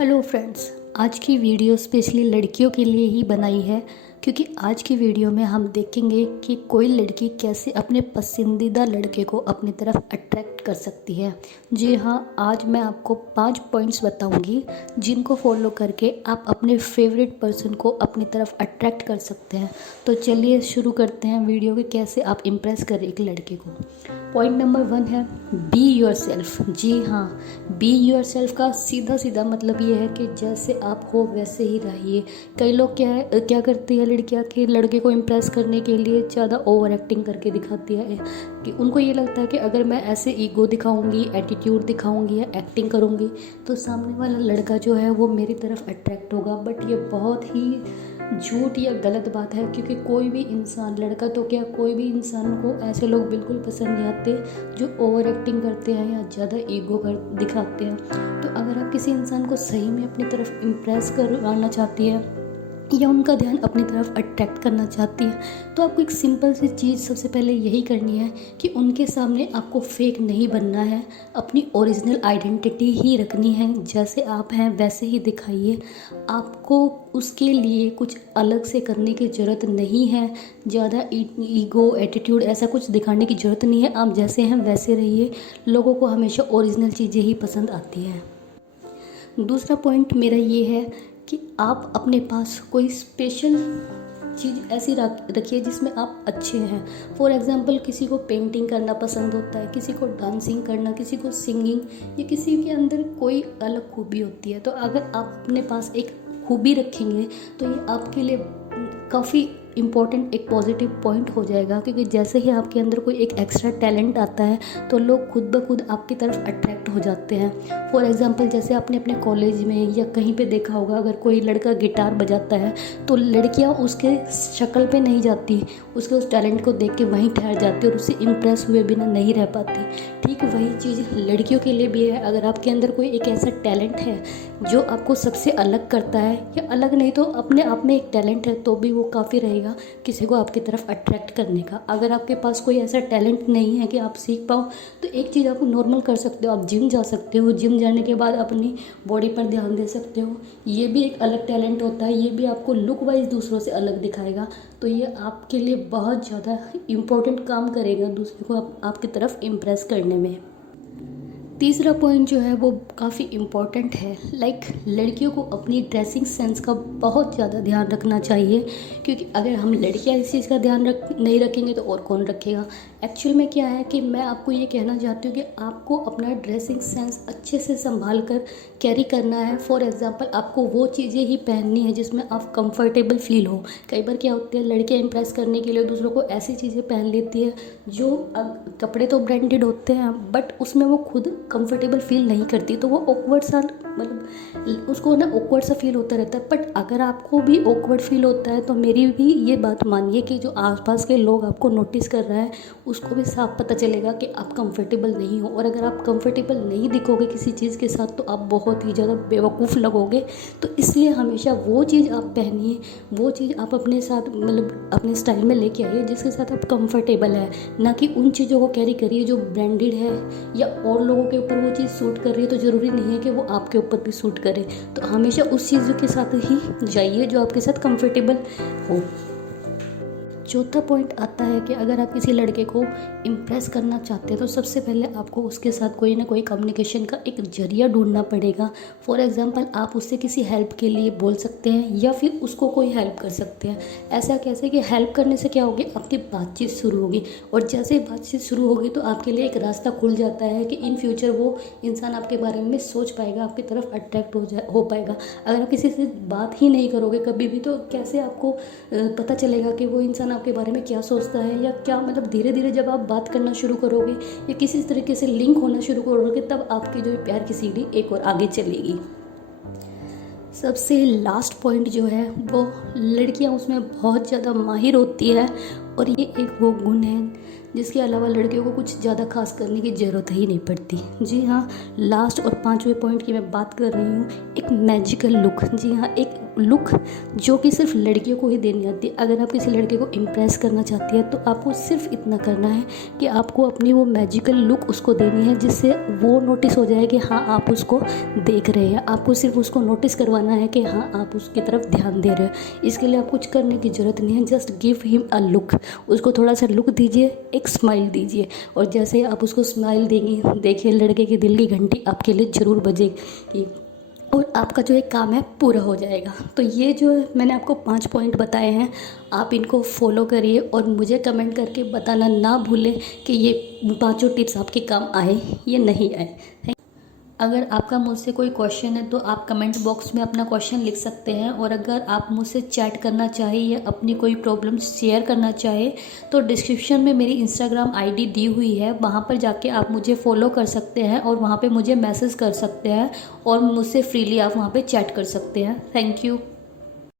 Hello friends, आज की video specially लड़कियों के लिए ही बनाई है क्योंकि आज की वीडियो में हम देखेंगे कि कोई लड़की कैसे अपने पसंदीदा लड़के को अपनी तरफ अट्रैक्ट कर सकती है। जी हाँ, आज मैं आपको 5 पॉइंट्स बताऊंगी जिनको फॉलो करके आप अपने फेवरेट पर्सन को अपनी तरफ अट्रैक्ट कर सकते हैं। तो चलिए शुरू करते हैं वीडियो के कैसे आप इम्प्रेस करें एक लड़के को। पॉइंट नंबर 1 है बी योर सेल्फ। जी हाँ, बी योर सेल्फ का सीधा सीधा मतलब ये है कि जैसे आप हो वैसे ही रहिए। कई लोग क्या करती है लड़कियां कि लड़के को इम्प्रेस करने के लिए ज़्यादा ओवर एक्टिंग करके दिखाती है कि उनको ये लगता है कि अगर मैं ऐसे ईगो दिखाऊंगी, एटीट्यूड दिखाऊंगी या एक्टिंग करूंगी तो सामने वाला लड़का जो है वो मेरी तरफ अट्रैक्ट होगा। बट ये बहुत ही झूठ या गलत बात है क्योंकि कोई भी इंसान, लड़का तो क्या कोई भी इंसान को ऐसे लोग बिल्कुल पसंद नहीं आते जो ओवर एक्टिंग करते हैं या ज़्यादा ईगो कर दिखाते हैं। तो अगर आप किसी इंसान को सही में अपनी तरफ इम्प्रेस करवाना चाहती है या उनका ध्यान अपनी तरफ अट्रैक्ट करना चाहती है तो आपको एक सिंपल सी चीज़ सबसे पहले यही करनी है कि उनके सामने आपको फेक नहीं बनना है, अपनी ओरिजिनल आइडेंटिटी ही रखनी है। जैसे आप हैं वैसे ही दिखाइए। आपको उसके लिए कुछ अलग से करने की ज़रूरत नहीं है, ज़्यादा ईगो एटीट्यूड ऐसा कुछ दिखाने की ज़रूरत नहीं है। आप जैसे हैं वैसे रहिए। लोगों को हमेशा ओरिजिनल चीज़ें ही पसंद आती है। दूसरा पॉइंट मेरा ये है कि आप अपने पास कोई स्पेशल चीज़ ऐसी रखिए जिसमें आप अच्छे हैं। फॉर एग्ज़ाम्पल, किसी को पेंटिंग करना पसंद होता है, किसी को डांसिंग करना, किसी को सिंगिंग, या किसी के अंदर कोई अलग खूबी होती है। तो अगर आप अपने पास एक खूबी रखेंगे तो ये आपके लिए काफ़ी इम्पॉर्टेंट एक पॉजिटिव पॉइंट हो जाएगा क्योंकि जैसे ही आपके अंदर कोई एक एक्स्ट्रा टैलेंट आता है तो लोग खुद ब खुद आपकी तरफ अट्रैक्ट हो जाते हैं। फॉर एग्जांपल, जैसे आपने अपने कॉलेज में या कहीं पे देखा होगा, अगर कोई लड़का गिटार बजाता है तो लड़कियां उसके शक्ल पे नहीं जाती, उसके उस टैलेंट को देख के वहीं ठहर जाती और उससे इम्प्रेस हुए बिना नहीं रह पाती। ठीक वही चीज़ लड़कियों के लिए भी है। अगर आपके अंदर कोई एक ऐसा टैलेंट है जो आपको सबसे अलग करता है, या अलग नहीं तो अपने आप में एक टैलेंट है, तो भी वो काफ़ी रहेगा किसी को आपकी तरफ अट्रैक्ट करने का। अगर आपके पास कोई ऐसा टैलेंट नहीं है कि आप सीख पाओ तो एक चीज़ आप नॉर्मल कर सकते हो, आप जिम जा सकते हो। जिम जाने के बाद अपनी बॉडी पर ध्यान दे सकते हो। ये भी एक अलग टैलेंट होता है, ये भी आपको लुक वाइज दूसरों से अलग दिखाएगा। तो ये आपके लिए बहुत ज़्यादा इम्पोर्टेंट काम करेगा दूसरे को आपकी तरफ इम्प्रेस करने में। तीसरा पॉइंट जो है वो काफ़ी इम्पॉर्टेंट है। लड़कियों को अपनी ड्रेसिंग सेंस का बहुत ज़्यादा ध्यान रखना चाहिए क्योंकि अगर हम लड़कियां इस चीज़ का ध्यान नहीं रखेंगे तो और कौन रखेगा। एक्चुअल में क्या है कि मैं आपको ये कहना चाहती हूँ कि आपको अपना ड्रेसिंग सेंस अच्छे से संभाल कर कैरी करना है। फॉर एग्ज़ाम्पल, आपको वो चीज़ें ही पहननी है जिसमें आप कंफर्टेबल फील हो। कई बार क्या होती है, लड़कियाँ इंप्रेस करने के लिए दूसरों को ऐसी चीज़ें पहन लेती है जो कपड़े तो ब्रांडेड होते हैं बट उसमें वो खुद कंफर्टेबल फील नहीं करती, तो वो ऑकवर्ड सा, मतलब उसको ना ऑकवर्ड सा फील होता रहता है। बट अगर आपको भी ऑकवर्ड फील होता है तो मेरी भी ये बात मानिए कि जो आसपास के लोग आपको नोटिस कर रहा है उसको भी साफ पता चलेगा कि आप कंफर्टेबल नहीं हो। और अगर आप कंफर्टेबल नहीं दिखोगे किसी चीज़ के साथ तो आप बहुत ही ज़्यादा बेवकूफ़ लगोगे। तो इसलिए हमेशा वो चीज़ आप पहनिए, वो चीज़ आप अपने साथ, मतलब अपने स्टाइल में लेके आइए जिसके साथ आप कंफर्टेबल है, ना कि उन चीज़ों को कैरी करिए जो ब्रांडेड है या और लोगों के ऊपर वो चीज़ सूट कर रही है तो ज़रूरी नहीं है कि वो आपके ऊपर भी सूट करे। तो हमेशा उस चीज़ों के साथ ही जाइए जो आपके साथ कंफर्टेबल हो। चौथा पॉइंट आता है कि अगर आप किसी लड़के को इम्प्रेस करना चाहते हैं तो सबसे पहले आपको उसके साथ कोई ना कोई कम्युनिकेशन का एक जरिया ढूंढना पड़ेगा। फॉर एग्जांपल, आप उससे किसी हेल्प के लिए बोल सकते हैं या फिर उसको कोई हेल्प कर सकते हैं। ऐसा कैसे कि हेल्प करने से क्या होगी, आपकी बातचीत शुरू होगी और जैसे ही बातचीत शुरू होगी तो आपके लिए एक रास्ता खुल जाता है कि इन फ्यूचर वो इंसान आपके बारे में सोच पाएगा, आपकी तरफ अट्रैक्ट हो पाएगा। अगर आप किसी से बात ही नहीं करोगे कभी भी तो कैसे आपको पता चलेगा कि वो इंसान आपके बारे में क्या सोचता है या क्या, मतलब धीरे धीरे जब आप बात करना शुरू करोगे या किसी तरीके से लिंक होना शुरू करोगे तब आपकी जो प्यार की सीढ़ी एक और आगे चलेगी। सबसे लास्ट पॉइंट जो है वो लड़कियां उसमें बहुत ज़्यादा माहिर होती है और ये एक वो गुण है जिसके अलावा लड़कियों को कुछ ज़्यादा खास करने की ज़रूरत ही नहीं पड़ती। जी हाँ, लास्ट और 5वें पॉइंट की मैं बात कर रही हूँ, एक मैजिकल लुक। जी हाँ, एक लुक जो कि सिर्फ लड़कियों को ही देनी आती है। अगर आप किसी लड़के को इम्प्रेस करना चाहती है तो आपको सिर्फ इतना करना है कि आपको अपनी वो मैजिकल लुक उसको देनी है, जिससे वो नोटिस हो जाए कि हाँ आप उसको देख रहे हैं। आपको सिर्फ उसको नोटिस करवाना है कि हाँ आप उसकी तरफ ध्यान दे रहे हो। इसके लिए आप कुछ करने की ज़रूरत नहीं है, just give him a look. उसको थोड़ा सा लुक दीजिए, एक स्माइल दीजिए, और जैसे ही आप उसको स्माइल देंगी, देखिए लड़के की दिल की घंटी आपके लिए ज़रूर बजेगी और आपका जो एक काम है पूरा हो जाएगा। तो ये जो मैंने आपको 5 पॉइंट बताए हैं, आप इनको फॉलो करिए और मुझे कमेंट करके बताना ना भूलें कि ये 5 टिप्स आपके काम आए या नहीं आए। अगर आपका मुझसे कोई क्वेश्चन है तो आप कमेंट बॉक्स में अपना क्वेश्चन लिख सकते हैं, और अगर आप मुझसे चैट करना चाहें या अपनी कोई प्रॉब्लम शेयर करना चाहें तो डिस्क्रिप्शन में मेरी इंस्टाग्राम आईडी दी हुई है, वहाँ पर जाके आप मुझे फॉलो कर सकते हैं और वहाँ पे मुझे मैसेज कर सकते हैं और मुझसे फ्रीली आप वहाँ पे चैट कर सकते हैं। Thank you.